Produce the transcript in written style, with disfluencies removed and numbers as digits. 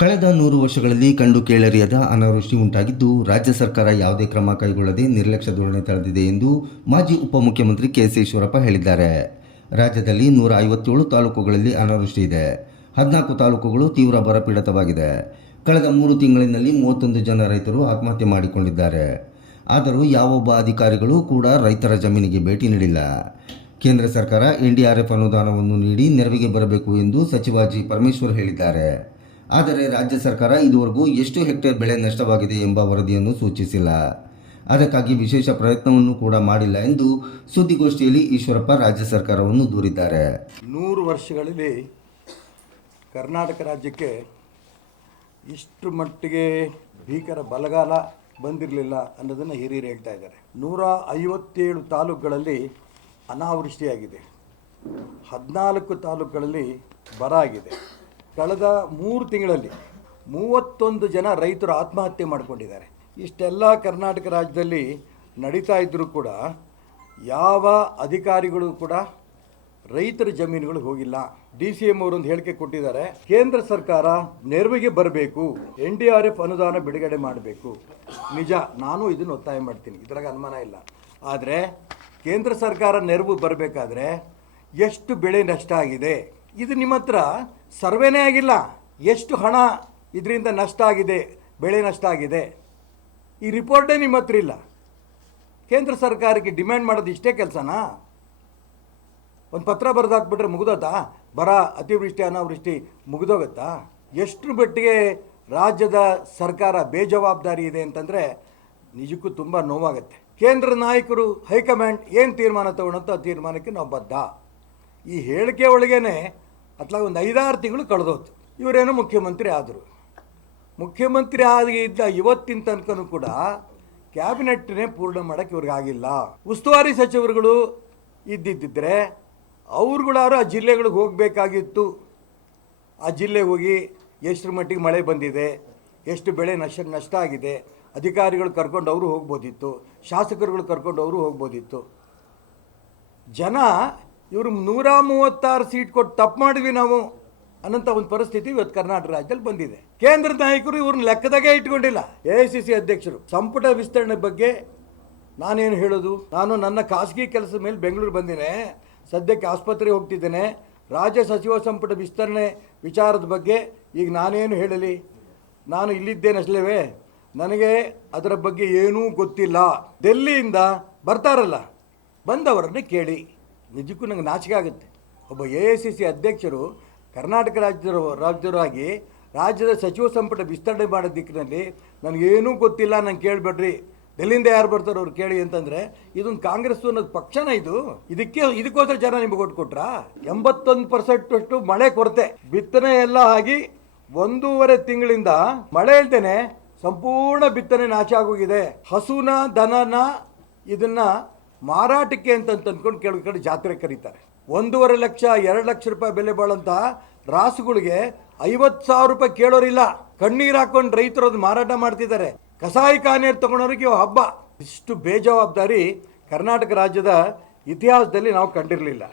ಕಳೆದ 100 ವರ್ಷಗಳಲ್ಲಿ ಕಂಡು ಕೇಳರಿಯದ ಅನಾವೃಷ್ಟಿ ಉಂಟಾಗಿದ್ದು, ರಾಜ್ಯ ಸರ್ಕಾರ ಯಾವುದೇ ಕ್ರಮ ಕೈಗೊಳ್ಳದೆ ನಿರ್ಲಕ್ಷ್ಯ ಧೋರಣೆ ತಳೆದಿದೆ ಎಂದು ಮಾಜಿ ಉಪಮುಖ್ಯಮಂತ್ರಿ ಕೆಎಸ್ ಈಶ್ವರಪ್ಪ ಹೇಳಿದ್ದಾರೆ. ರಾಜ್ಯದಲ್ಲಿ 157 ತಾಲೂಕುಗಳಲ್ಲಿ ಅನಾವೃಷ್ಟಿ ಇದೆ. 14 ತಾಲೂಕುಗಳು ತೀವ್ರ ಬರಪೀಡಿತವಾಗಿದೆ. ಕಳೆದ 3 ತಿಂಗಳಿನಲ್ಲಿ 31 ಜನ ರೈತರು ಆತ್ಮಹತ್ಯೆ ಮಾಡಿಕೊಂಡಿದ್ದಾರೆ. ಆದರೂ ಯಾವೊಬ್ಬ ಅಧಿಕಾರಿಗಳು ಕೂಡ ರೈತರ ಜಮೀನಿಗೆ ಭೇಟಿ ನೀಡಿಲ್ಲ. ಕೇಂದ್ರ ಸರ್ಕಾರ NDRF ಅನುದಾನವನ್ನು ನೀಡಿ ನೆರವಿಗೆ ಬರಬೇಕು ಎಂದು ಸಚಿವ ಜಿ. ಪರಮೇಶ್ವರ್ ಹೇಳಿದ್ದಾರೆ. ಆದರೆ ರಾಜ್ಯ ಸರ್ಕಾರ ಇದುವರೆಗೂ ಎಷ್ಟು ಹೆಕ್ಟೇರ್ ಬೆಳೆ ನಷ್ಟವಾಗಿದೆ ಎಂಬ ವರದಿಯನ್ನು ಸೂಚಿಸಿಲ್ಲ. ಅದಕ್ಕಾಗಿ ವಿಶೇಷ ಪ್ರಯತ್ನವನ್ನು ಕೂಡ ಮಾಡಿಲ್ಲ ಎಂದು ಸುದ್ದಿಗೋಷ್ಠಿಯಲ್ಲಿ ಈಶ್ವರಪ್ಪ ರಾಜ್ಯ ಸರ್ಕಾರವನ್ನು ದೂರಿದ್ದಾರೆ. 100 ವರ್ಷಗಳಲ್ಲಿ ಕರ್ನಾಟಕ ರಾಜ್ಯಕ್ಕೆ ಇಷ್ಟು ಮಟ್ಟಿಗೆ ಭೀಕರ ಬರಗಾಲ ಬಂದಿರಲಿಲ್ಲ ಅನ್ನೋದನ್ನು ಹಿರಿಯರು ಹೇಳ್ತಾ ಇದ್ದಾರೆ. 157 ತಾಲೂಕುಗಳಲ್ಲಿ ಅನಾವೃಷ್ಟಿಯಾಗಿದೆ. 14 ತಾಲೂಕುಗಳಲ್ಲಿ ಬರ ಆಗಿದೆ. ಕಳೆದ 3 ತಿಂಗಳಲ್ಲಿ 31 ಜನ ರೈತರು ಆತ್ಮಹತ್ಯೆ ಮಾಡಿಕೊಂಡಿದ್ದಾರೆ. ಇಷ್ಟೆಲ್ಲ ಕರ್ನಾಟಕ ರಾಜ್ಯದಲ್ಲಿ ನಡೀತಾ ಇದ್ದರೂ ಕೂಡ ಯಾವ ಅಧಿಕಾರಿಗಳು ಕೂಡ ರೈತರ ಜಮೀನುಗಳು ಹೋಗಿಲ್ಲ. DCM ಅವರೊಂದು ಹೇಳಿಕೆ ಕೊಟ್ಟಿದ್ದಾರೆ, ಕೇಂದ್ರ ಸರ್ಕಾರ ನೆರವಿಗೆ ಬರಬೇಕು, NDRF ಅನುದಾನ ಬಿಡುಗಡೆ ಮಾಡಬೇಕು. ನಿಜ, ನಾನು ಇದನ್ನು ಒತ್ತಾಯ ಮಾಡ್ತೀನಿ, ಇದ್ರಾಗ ಅನುಮಾನ ಇಲ್ಲ. ಆದರೆ ಕೇಂದ್ರ ಸರ್ಕಾರ ನೆರವು ಬರಬೇಕಾದ್ರೆ ಎಷ್ಟು ಬೆಳೆ ನಷ್ಟ ಆಗಿದೆ, ಇದು ನಿಮ್ಮ ಹತ್ರ ಸರ್ವೇನೇ ಆಗಿಲ್ಲ. ಎಷ್ಟು ಹಣ ಇದರಿಂದ ನಷ್ಟ ಆಗಿದೆ, ಬೆಳೆ ನಷ್ಟ ಆಗಿದೆ, ಈ ರಿಪೋರ್ಟೇ ನಿಮ್ಮ ಹತ್ರ ಇಲ್ಲ. ಕೇಂದ್ರ ಸರ್ಕಾರಕ್ಕೆ ಡಿಮ್ಯಾಂಡ್ ಮಾಡೋದು ಇಷ್ಟೇ ಕೆಲಸನಾ? ಒಂದು ಪತ್ರ ಬರೆದಾಕ್ಬಿಟ್ರೆ ಮುಗಿದೋತಾ? ಬರ, ಅತಿವೃಷ್ಟಿ, ಅನಾವೃಷ್ಟಿ ಮುಗಿದೋಗುತ್ತಾ? ಎಷ್ಟು ಮಟ್ಟಿಗೆ ರಾಜ್ಯದ ಸರ್ಕಾರ ಬೇಜವಾಬ್ದಾರಿ ಇದೆ ಅಂತಂದರೆ ನಿಜಕ್ಕೂ ತುಂಬ ನೋವಾಗುತ್ತೆ. ಕೇಂದ್ರ ನಾಯಕರು, ಹೈಕಮಾಂಡ್ ಏನು ತೀರ್ಮಾನ ತಗೊಳ್ಳೋಂಥ ಆ ತೀರ್ಮಾನಕ್ಕೆ ನಾವು ಬದ್ಧ. ಈ ಹೇಳಿಕೆ ಒಳಗೇನೆ ಅತ್ಲಾಗ ಒಂದು 5-6 ತಿಂಗಳು ಕಳೆದೋತು. ಇವರೇನೋ ಮುಖ್ಯಮಂತ್ರಿ ಆದರು. ಮುಖ್ಯಮಂತ್ರಿ ಆಗಿದ್ದ ಇವತ್ತಿನ ತನಕನೂ ಕೂಡ ಕ್ಯಾಬಿನೆಟ್ನೇ ಪೂರ್ಣ ಮಾಡೋಕ್ಕೆ ಇವ್ರಿಗಾಗಿಲ್ಲ. ಉಸ್ತುವಾರಿ ಸಚಿವರುಗಳು ಇದ್ದಿದ್ದರೆ ಅವ್ರುಗಳಾರು ಆ ಜಿಲ್ಲೆಗಳಿಗೆ ಹೋಗಬೇಕಾಗಿತ್ತು. ಆ ಜಿಲ್ಲೆಗೆ ಹೋಗಿ ಎಷ್ಟರ ಮಟ್ಟಿಗೆ ಮಳೆ ಬಂದಿದೆ, ಎಷ್ಟು ಬೆಳೆ ನಷ್ಟ ಆಗಿದೆ, ಅಧಿಕಾರಿಗಳು ಕರ್ಕೊಂಡು ಅವರು ಹೋಗ್ಬೋದಿತ್ತು, ಶಾಸಕರುಗಳು ಕರ್ಕೊಂಡು ಅವರು ಹೋಗ್ಬೋದಿತ್ತು. ಜನ ಇವರು 136 ಸೀಟ್ ಕೊಟ್ಟು ತಪ್ಪು ಮಾಡಿದ್ವಿ ನಾವು ಅನ್ನೋಂಥ ಒಂದು ಪರಿಸ್ಥಿತಿ ಇವತ್ತು ಕರ್ನಾಟಕ ರಾಜ್ಯದಲ್ಲಿ ಬಂದಿದೆ. ಕೇಂದ್ರ ನಾಯಕರು ಇವ್ರನ್ನ ಲೆಕ್ಕದಾಗೆ ಇಟ್ಕೊಂಡಿಲ್ಲ. AICC ಅಧ್ಯಕ್ಷರು ಸಂಪುಟ ವಿಸ್ತರಣೆ ಬಗ್ಗೆ ನಾನೇನು ಹೇಳೋದು? ನಾನು ನನ್ನ ಖಾಸಗಿ ಕೆಲಸದ ಮೇಲೆ ಬೆಂಗಳೂರು ಬಂದಿನೇ, ಸದ್ಯಕ್ಕೆ ಆಸ್ಪತ್ರೆಗೆ ಹೋಗ್ತಿದ್ದೇನೆ. ರಾಜ್ಯ ಸಚಿವ ಸಂಪುಟ ವಿಸ್ತರಣೆ ವಿಚಾರದ ಬಗ್ಗೆ ಈಗ ನಾನೇನು ಹೇಳಲಿ? ನಾನು ಇಲ್ಲಿದ್ದೇನೆ ಅಷ್ಟೇ, ನನಗೆ ಅದರ ಬಗ್ಗೆ ಏನೂ ಗೊತ್ತಿಲ್ಲ. ಡೆಲ್ಲಿಯಿಂದ ಬರ್ತಾರಲ್ಲ, ಬಂದವರನ್ನೇ ಕೇಳಿ. ನಿಜಕ್ಕೂ ನಂಗೆ ನಾಚಿಕೆ ಆಗುತ್ತೆ. ಒಬ್ಬ AICC ಅಧ್ಯಕ್ಷರು ಕರ್ನಾಟಕ ರಾಜ್ಯರಾಗಿ ರಾಜ್ಯದ ಸಚಿವ ಸಂಪುಟ ವಿಸ್ತರಣೆ ಮಾಡೋ ದಿಕ್ಕಿನಲ್ಲಿ ನನಗೇನೂ ಗೊತ್ತಿಲ್ಲ, ನಂಗೆ ಕೇಳಬೇಡ್ರಿ, ಡೆಲ್ಲಿಯಿಂದ ಯಾರು ಬರ್ತಾರೋ ಅವ್ರು ಕೇಳಿ ಅಂತಂದರೆ ಇದೊಂದು ಕಾಂಗ್ರೆಸ್ ಅನ್ನೋದು ಪಕ್ಷನ ಇದು? ಇದಕ್ಕೋಸ್ಕರ ಜನ ನಿಮಗೆ ಕೊಟ್ಟು ಕೊಟ್ರಾ? 81% ಮಳೆ ಕೊರತೆ, ಬಿತ್ತನೆ ಎಲ್ಲ ಆಗಿ 1.5 ತಿಂಗಳಿಂದ ಮಳೆ ಇಲ್ದೇನೆ ಸಂಪೂರ್ಣ ಬಿತ್ತನೆ ನಾಶ ಆಗೋಗಿದೆ. ಹಸುನ ದನನ ಇದನ್ನ ಮಾರಾಟಕ್ಕೆ ಅಂತ ಅಂದ್ಕೊಂಡು ಕೆಲವು ಕಡೆ ಜಾತ್ರೆ ಕರೀತಾರೆ. 1.5 ಲಕ್ಷ 2 ಲಕ್ಷ ರೂಪಾಯಿ ಬೆಲೆ ಬಾಳಂತ ರಾಸುಗಳಿಗೆ 50,000 ರೂಪಾಯಿ ಕೇಳೋರಿಲ್ಲ. ಕಣ್ಣೀರು ಹಾಕೊಂಡು ರೈತರು ಅದು ಮಾರಾಟ ಮಾಡ್ತಿದ್ದಾರೆ. ಕಸಾಯಿಖಾನೆಯರು ತಗೊಂಡವ್ರಿಗೆ ಹಬ್ಬ. ಇಷ್ಟು ಬೇಜವಾಬ್ದಾರಿ ಕರ್ನಾಟಕ ರಾಜ್ಯದ ಇತಿಹಾಸದಲ್ಲಿ ನಾವು ಕಂಡಿರಲಿಲ್ಲ.